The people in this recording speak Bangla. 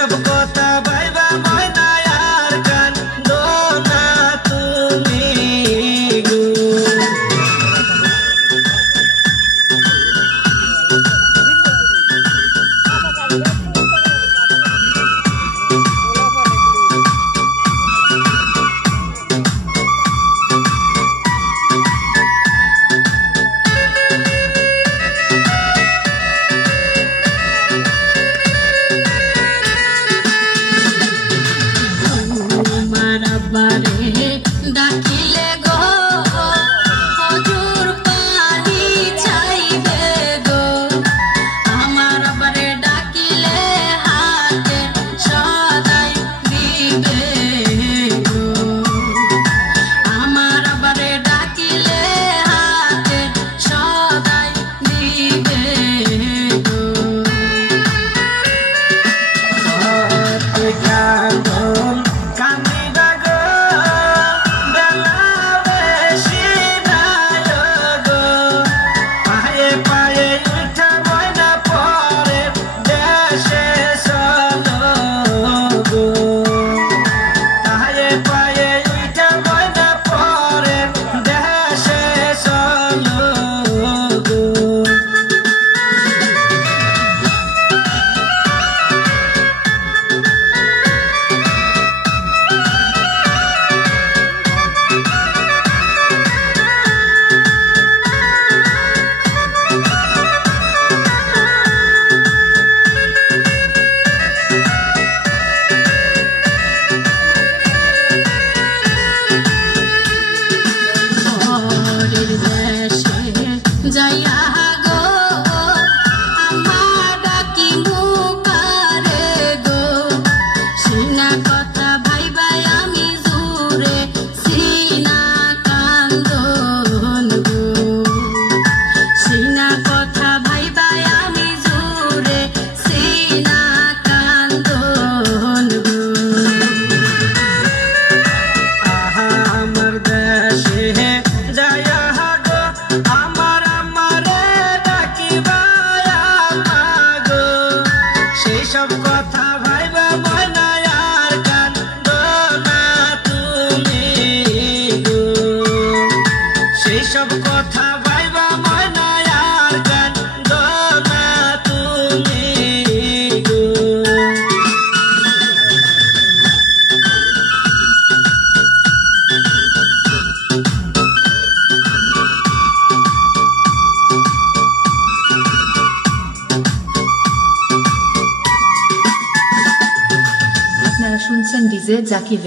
সব কথা ভাইবা ময়না আর কান্দো না তুমি গো। ডাকিলে গো হজুর পানি চাইবে গো, আমার বারে ডাকিলে হাতে সদাই দিবে গো, আমার বারে ডাকিলে হাতে সদাই দিবে গো। যাইয়া গো আমার ডাকি মুখারে গো, সিনা কথা ভাইবাই আমি জুড়ে সিনা কান্দন গো, সিনা কথা ভাইবাই আমি জুড়ে সিনা কান্দন গো। আমার দেশে যাইয়া সব কথা ভাইবা ময়না আর কান্দো না তুমি গো, সেই সব কথা ভাইবা ময়না আর কান্দো না তুমি গো। আপনারা শুনছেন ডিজে জাকির।